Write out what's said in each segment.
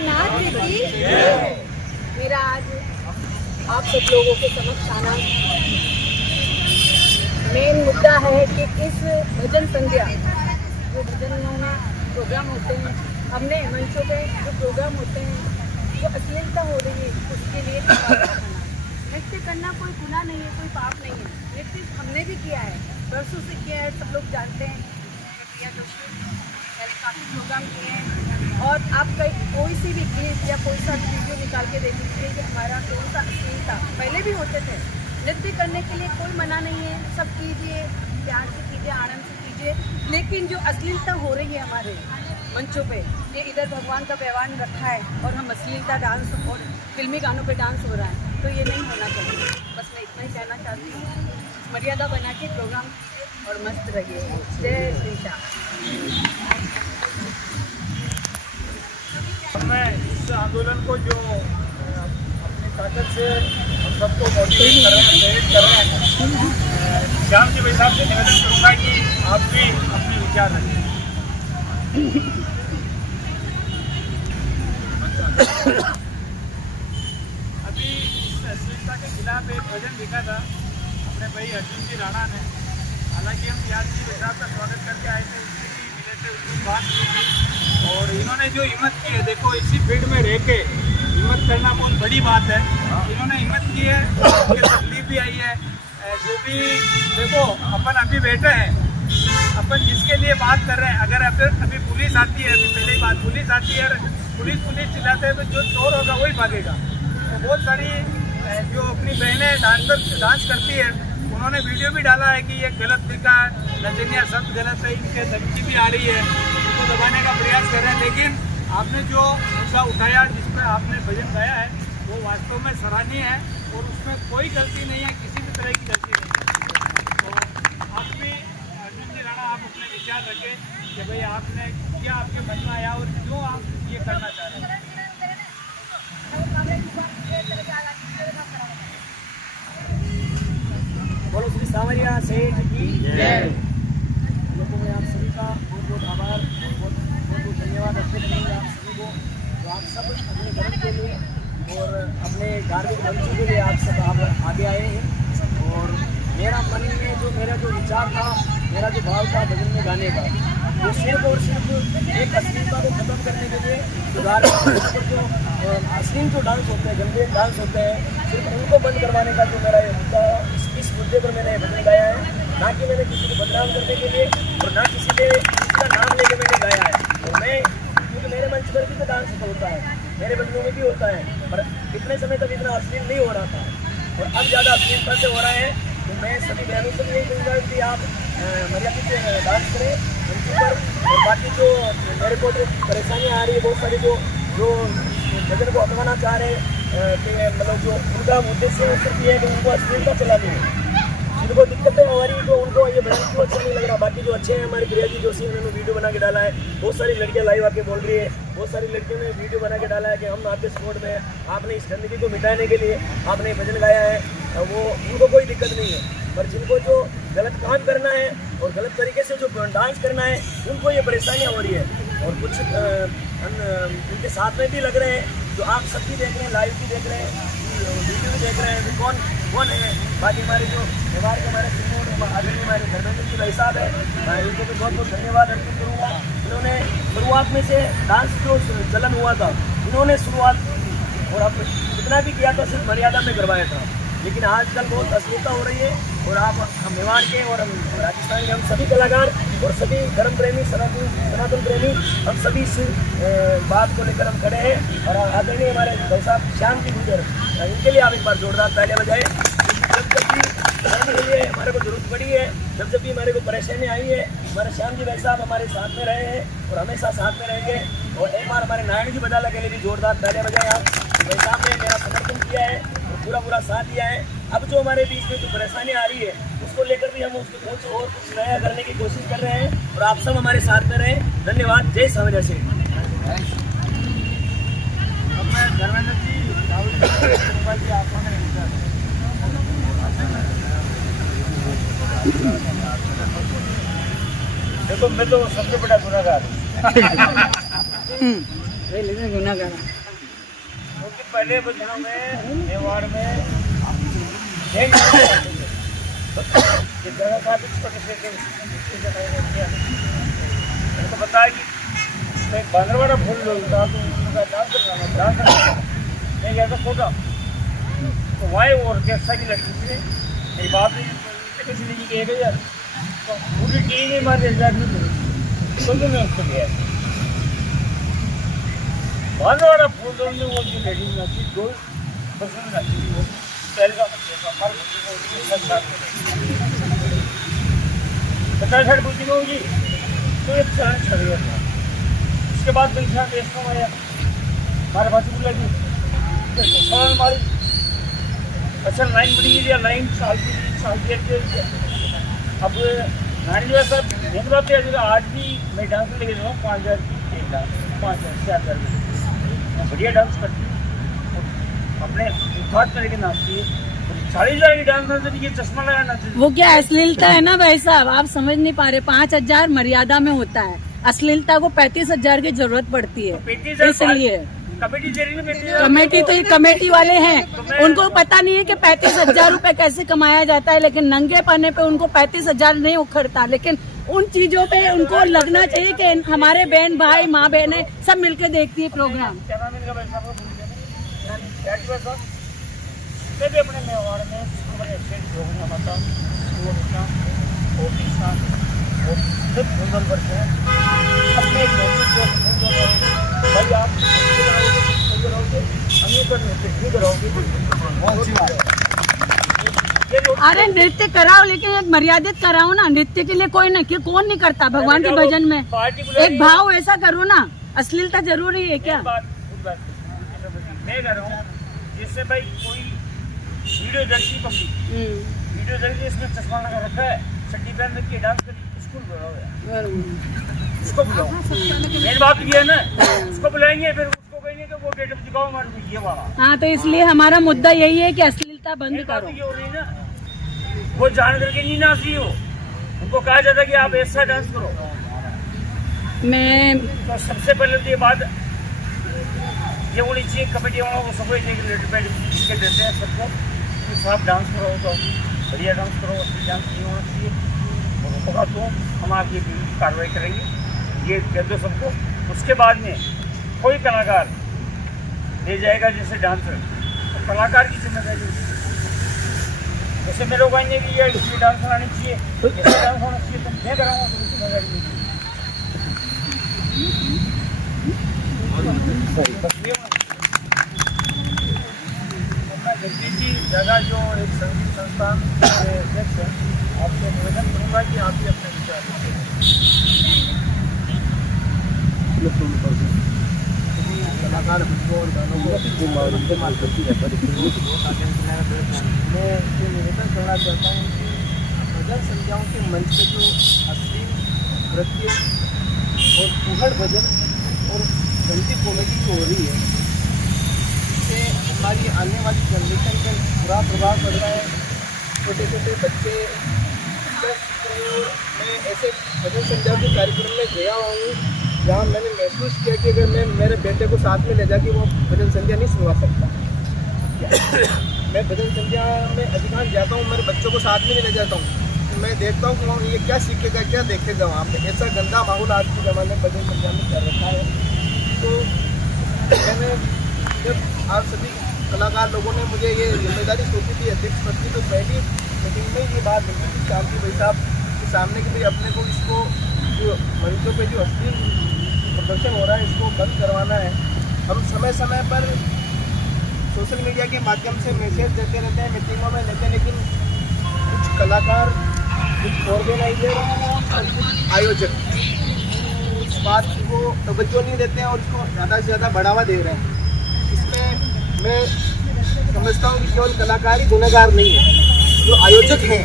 नाथ की मेरा आज आप सब लोगों के समक्ष आना मेन मुद्दा है कि इस भजन संध्या जो भजनों में प्रोग्राम होते हैं, हमने मंचों पे जो प्रोग्राम होते हैं, जो अश्लीलता हो रही है, उसके लिए नृत्य करना कोई गुनाह नहीं है, कोई पाप नहीं है। नृत्य हमने भी किया है, वर्षों से किया है, सब लोग जानते हैं। प्रिया जोशी काफ़ी प्रोग्राम किए हैं और आप कोई सी भी क्लिप या कोई सा वीडियो निकाल के देख लीजिए कि हमारा कौन सा अश्लीलता पहले भी होते थे। नृत्य करने के लिए कोई मना नहीं है, सब कीजिए, प्यार से कीजिए, आनंद से कीजिए, लेकिन जो अश्लीलता हो रही है हमारे मंचों पे, ये इधर भगवान का पैवान रखा है और हम अश्लीलता डांस और फिल्मी गानों पे डांस हो रहा है, तो ये नहीं होना चाहिए। बस मैं इतना ही कहना चाहती हूँ, मर्यादा बना के प्रोग्राम और मस्त रहिए। जय श्री श्याम। मैं इस आंदोलन को जो अपनी ताकत से हम सबको मोटिवेट कर रहे हैं, प्रेरित कर रहे हैं, श्याम जी भाई साहब से निवेदन करूँगा कि आप भी अपने विचार रखें। अभी इस अश्लीलता के खिलाफ एक भजन लिखा था अपने भाई अर्जुन जी राणा ने। हालांकि हम याद जी भाई साहब का स्वागत करके आए थे, उससे भी मिले थे, उसकी बात की थी और इन्होंने जो हिम्मत की है, देखो इसी फील्ड में रह के हिम्मत करना बहुत बड़ी बात है। इन्होंने हिम्मत की है, उनकी तकलीफ भी आई है। जो भी देखो अपन अभी बैठे हैं, अपन जिसके लिए बात कर रहे हैं, अगर अभी पुलिस आती है, अभी पहले ही बात पुलिस आती है, पुलिस चिल्लाते हैं तो जो चोर होगा वही भागेगा। तो बहुत सारी जो अपनी बहनें डांस करती है, उन्होंने वीडियो भी डाला है कि ये गलत लिखा है, नचनिया शब्द गलत है, इनके धमकी भी आ रही है, उसको दबाने का प्रयास कर रहे हैं। लेकिन आपने जो मुद्दा उठाया, जिसमें आपने भजन गाया है, वो वास्तव में सराहनीय है और उसमें कोई गलती नहीं है, किसी भी तरह की गलती नहीं है। तो आप भी अर्जुन जी राणा, आप अपने विचार रखें कि भाई आपने क्या आपके मन में आया और क्यों आप ये करना चाह रहे हैं। बोलो श्री सांवरिया सेठ की जय। लोगों में आप सभी का बहुत बहुत आभार, बहुत धन्यवाद अर्पित करेंगे आप सभी को। तो आप सब अपने धर्म के लिए और अपने धार्मिक मंचों के लिए आप सब आप आगे आए हैं। और मेरा मन में मेरा जो विचार था, मेरा जो भाव था भजन में गाने का, वो सिर्फ और सिर्फ एक अश्लीलता को खत्म करने के लिए सुधार, जो अश्लील जो डांस होते हैं, गंदे डांस होते हैं, सिर्फ उनको बंद करवाने का जो मेरा ये मुद्दा, इस मुद्दे पर मैंने भजन गाया है। ना कि मैंने किसी को बदनाम करने के लिए और ना किसी का नाम लेके मैंने गाया है। और मैं, क्योंकि मेरे मंच पर भी तो डांस होता है, मेरे भजनों में भी होता है, पर इतने समय तक इतना अश्लील नहीं हो रहा था और अब ज़्यादा अश्लीलता से हो रहा है। तो मैं सभी बहनों से यही कहूँगा कि आप मर्यादा से डांस करें मंच पर। और बाकी जो मेरे को जो परेशानियाँ आ रही है, बहुत सारी जो भजन को अपनाना चाह रहे हैं, कि मतलब जो उनका उद्देश्य है सिर्फ ये है कि उनको अश्लीलता चलानी है, जिनको दिक्कतें हो रही तो उनको ये भजन क्यों अच्छा नहीं लग रहा। बाकी जो अच्छे हैं, हमारी प्रिया जी जोशी, उन्होंने वीडियो बना के डाला है, बहुत सारी लड़कियां लाइव आके बोल रही है, बहुत सारी लड़कियों ने वीडियो बना के डाला है कि हम आपके सपोर्ट में, आपने इस गंदगी को मिटाने के लिए आपने भजन गाया है, वो उनको कोई दिक्कत नहीं है। पर जिनको जो गलत काम करना है और गलत तरीके से जो डांस करना है, उनको ये परेशानियाँ हो रही है। और कुछ उनके साथ में भी लग रहे हैं, जो आप सब भी देख रहे हैं, लाइव भी देख रहे हैं, वीडियो भी देख रहे हैं, कौन है। बाकी हमारे जो व्यवहार के हमारे आदरणीय हमारे धर्मेंद्र जी भाई साहब है, मैं इनको भी बहुत बहुत धन्यवाद अर्पित करूँगा। इन्होंने शुरुआत में से डांस जो चलन हुआ था, इन्होंने शुरुआत और अब जितना भी किया था सिर्फ मर्यादा में करवाया था। लेकिन आजकल बहुत अश्लीलता हो रही है और आप हम मेवाड़ के और हम राजस्थान के हम सभी कलाकार और सभी धर्म प्रेमी, सनातन प्रेमी, हम सभी इस बात को लेकर हम खड़े हैं। और आदरणीय हमारे भाई साहब श्याम जी गुजर, इनके लिए आप एक बार जोरदार तालियां बजाएं। जब भी धर्म के लिए हमारे को जरूरत पड़ी है, जब भी हमारे को परेशानी आई है, हमारे श्याम जी भाई साहब हमारे साथ में रहे हैं और हमेशा साथ में रहेंगे। और एक बार हमारे नारायण जी बदाला के लिए भी जोरदार तालियां बजाएं। आप भाई साहब ने मेरा समर्थन किया है, पूरा साथ दिया है। अब जो हमारे बीच में जो परेशानी आ रही है, उसको लेकर भी हम उसको कुछ नया करने की कोशिश कर रहे हैं और आप सब हमारे साथ में रहें। धन्यवाद। जय सांवरिया सेठ। अब मैं धर्मेंद्र जी, राहुल जी, आपको देखो, मैं तो सबसे बड़ा गुनाहगार हूँ। लेकिन गुनाहगार क्योंकि पहले बचनों में मेवाड़ में जगह का भी छोटे उनको बताया कि मैं बांद्रवाड़ा फूल था तो उनका डांस करना मैं गया था खोटा तो वहाँ और कैसा की लड़की से मेरी बात कुछ नहीं कहेगा यार तो पूरी टीम ही मार तो मैं उसको गया बांद्रवाड़ा फूल में वो जो लेडीज नाची दो पसंद नाची वो पहले का पचास साठ पूछी होगी तो एक चरण छड़ गया था उसके बाद दिलशा देश में आया हमारे भाषी बोला जी सवाल मारी अच्छा लाइन बनी या लाइन साल की अब नानी जो सर मेरी बात है आज भी मैं डांस लेके जा रहा हूँ 5,000 की एक डांस 5,000 4,000 मैं बढ़िया डांस करती हूँ अपने हाथ में लेके नाचती है 40,000 की डांस नाचती ये चश्मा लगा नाचती वो क्या अश्लीलता है ना भाई साहब, आप समझ नहीं पा रहे। 5,000 मर्यादा में होता है, अश्लीलता को 35,000 की जरूरत पड़ती है। 35,000 इसलिए कमेटी दे रही है 35,000 कमेटी तो ये कमेटी वाले हैं, उनको पता नहीं है कि 35,000 रुपए कैसे कमाया जाता है, लेकिन नंगे पन्ने पे उनको 35,000 नहीं उखड़ता। लेकिन उन चीजों पे उनको लगना चाहिए कि हमारे बहन भाई माँ बहनें सब मिलकर देखती है प्रोग्राम। क्या नाम है इनका भाई साहब क्या जी भाई मैं भी अपने मेवाड़ में बड़े अच्छे लोग हमारा ओडिशा और सिर्फ फूल पर से अपने एक भाई आप अरे नृत्य कराओ, लेकिन एक मर्यादित कराओ ना। नृत्य के लिए कोई नहीं, कौन नहीं करता भगवान के भजन में। एक भाव ऐसा करो ना, अश्लीलता जरूरी है क्या? मैं कह रहा हूँ जिससे भाई कोई वीडियो जल्दी पब्लिक वीडियो जल्दी इसमें चश्मा लगा रखा है, चड्डी पहन रखी है, डांस करी, स्कूल बुलाओ उसको बुलाओ। मेरी बात ये है ना, उसको बुलाएंगे फिर उसको कहेंगे कि वो गेटअप दिखाओ हमारे ये वाला। हाँ, तो इसलिए हमारा मुद्दा यही है कि अश्लीलता बंद करो। ये हो रही ना, वो जान करके नहीं नाची हो, उनको कहा जाता कि आप ऐसा डांस करो। मैं तो सबसे पहले तो ये बात ये होनी चाहिए कमेटी वालों को, सबको टिकट देते हैं सबको कि साहब डांस करो तो बढ़िया डांस करो, अच्छी डांस नहीं होना चाहिए होगा तो हम आपकी कार्रवाई करेंगे, ये कह दो सबको। उसके बाद में कोई कलाकार ले जाएगा जैसे डांसर, तो कलाकार की जिम्मेदारी होगी। जैसे मेरे को कहेंगे कि ये इसकी डांस करानी चाहिए, ऐसा डांस होना चाहिए, तो मैं कराऊंगा तो उसकी जिम्मेदारी होगी। जगदीश जी जगह जो एक संगीत संस्थान के अध्यक्ष हैं, आपसे निवेदन करूँगा कि आप भी अपने विचार कलाकार और गानों को इस्तेमाल करती है। मैं ये निवेदन करना चाहता हूँ कि भजन संध्याओं के मंच पे जो अश्लील नृत्य और फूहड़ भजन और गंदी कॉमेडी जो हो रही है, इससे हमारी आने वाली जनरेशन पर बुरा प्रभाव पड़ रहा है। छोटे छोटे बच्चे मैं ऐसे भजन संध्या के कार्यक्रम में गया हूँ जहाँ मैंने महसूस किया कि अगर मैं मेरे बेटे को साथ में ले जाके वो भजन संध्या नहीं सुनवा सकता। मैं भजन संध्या में अधिकांश जाता हूँ, मेरे बच्चों को साथ में नहीं ले जाता हूँ, तो मैं देखता हूँ कि वहाँ ये क्या सीखेगा क्या देखेगा वहाँ पे। ऐसा गंदा माहौल आज के ज़माने में भजन संध्या में कर रखा है। तो मैंने जब आप सभी कलाकार लोगों ने मुझे ये जिम्मेदारी सौंपी थी अध्यक्ष पद की, तो पहली मीटिंग में ये बात निकली थी शांति भाई साहब के सामने कि भाई अपने को इसको जो मंचों पे जो अश्लील प्रदर्शन हो रहा है इसको बंद करवाना है। हम समय समय पर सोशल मीडिया के माध्यम से मैसेज देते रहते हैं, मीटिंगों में लेते हैं, लेकिन कुछ कलाकार, कुछ ऑर्गेनाइजर और कुछ आयोजक इस बात को तवज्जो नहीं देते हैं और इसको ज़्यादा से ज़्यादा बढ़ावा दे रहे हैं। इसमें मैं समझता हूँ कि केवल कलाकार ही गुनहगार नहीं है, जो आयोजक हैं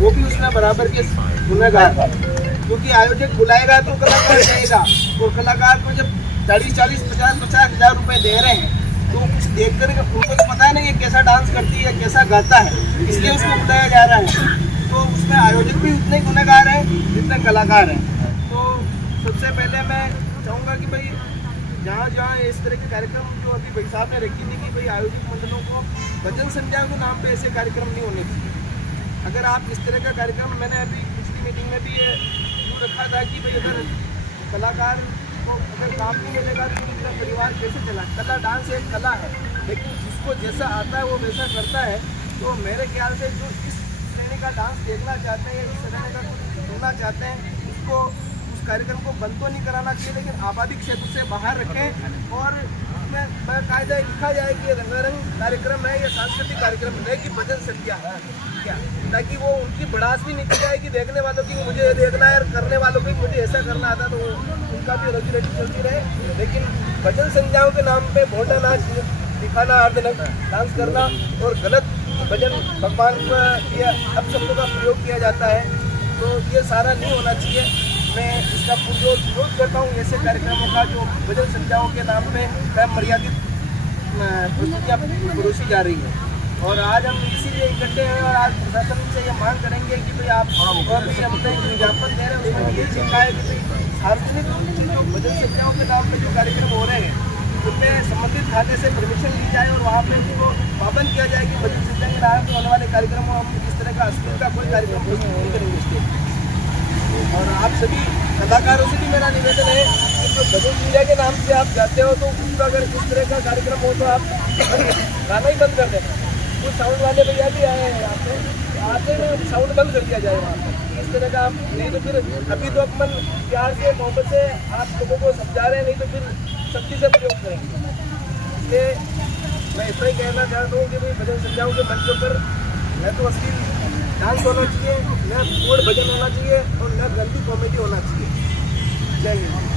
वो भी उसमें बराबर के गुनहगार हैं। क्योंकि आयोजक बुलाएगा तो कलाकार जाएगा, और कलाकार को जब 40-40, 50-50 हज़ार रुपये दे रहे हैं तो कुछ देख कर उनको तो पता है ना ये कैसा डांस करती है, कैसा गाता है, इसलिए उसको बुलाया जा रहा है। तो उसमें आयोजक भी उतने गुनहगार हैं जितने कलाकार हैं। तो सबसे पहले मैं चाहूँगा कि भाई जहाँ जहाँ इस तरह के कार्यक्रम जो अभी भाई साहब ने रखी थी कि भाई आयोजित मंडलों को भजन संध्या के नाम पे ऐसे कार्यक्रम नहीं होने चाहिए। अगर आप इस तरह का कार्यक्रम, मैंने अभी पिछली मीटिंग में भी ये यूँ रखा था कि भाई अगर कलाकार को अगर काम नहीं मिलेगा तो उनका परिवार कैसे चला। कला, डांस एक कला है, लेकिन जिसको जैसा आता है वो वैसा करता है। तो मेरे ख्याल से जो इस श्रेणी का डांस देखना चाहते हैं या इस श्रेणी का सुनना चाहते हैं, उसको उस कार्यक्रम को बंद तो नहीं कराना चाहिए, लेकिन आबादी क्षेत्र से बाहर रखें और उसमें बाकायदा लिखा जाए कि रंगारंग कार्यक्रम है या सांस्कृतिक कार्यक्रम है कि भजन संध्या है क्या, ताकि वो उनकी भड़ास भी निकल जाएगी देखने वालों की, मुझे ये देखना है, और करने वालों की मुझे ऐसा करना आता, तो उनका भी रोजी रोटी चलती रहे। लेकिन भजन संध्याओं के नाम पे भोंडा नाच दिखाना, अर्धनग्न डांस करना और गलत भजन भगवान के अपशब्दों का प्रयोग किया जाता है, तो ये सारा नहीं होना चाहिए। मैं इसका पुरजोर विरोध करता हूँ ऐसे कार्यक्रमों का जो भजन संध्याओं के नाम पे स्वयं मर्यादित प्रस्तुतियाँ परोसी जा रही हैं। और आज हम इसीलिए इकट्ठे हैं और आज प्रशासन से ये मांग करेंगे कि भाई आप और भी हमने विज्ञापन दे रहे हैं, उसमें यही लिखा है कि भाई सार्वजनिक जो भजन संध्याओं के नाम पे जो कार्यक्रम हो रहे हैं उनमें संबंधित खाते से परमिशन ली जाए और वहाँ पे उनको पाबंद किया जाए कि भजन संध्या के नाम पे होने वाले कार्यक्रमों हम इस तरह का अश्लील का कोई कार्यक्रम प्रस्तुत नहीं करेंगे इसके। और आप सभी कलाकारों से भी मेरा निवेदन है कि जो भजन संध्या के नाम से आप जाते हो तो उनका अगर इस तरह का कार्यक्रम हो तो आप गाना ही बंद कर देना। कुछ साउंड वाले भैया भी आए हैं यहाँ पे, आते में साउंड बंद कर दिया जाए वहाँ पर। इस तरह का आप नहीं तो फिर अभी तो अपन प्यार से मोहब्बत से आप लोगों को समझा रहे हैं, नहीं तो फिर सख्ती से प्रयोग करेंगे। इसलिए मैं इतना ही कहना चाहता हूँ कि भाई भजन संध्याओं के मंचों पर न तो अश्लील डांस होना चाहिए, न पूर्ण भजन होना चाहिए और न गंदी कॉमेडी होना चाहिए। जय हिंद।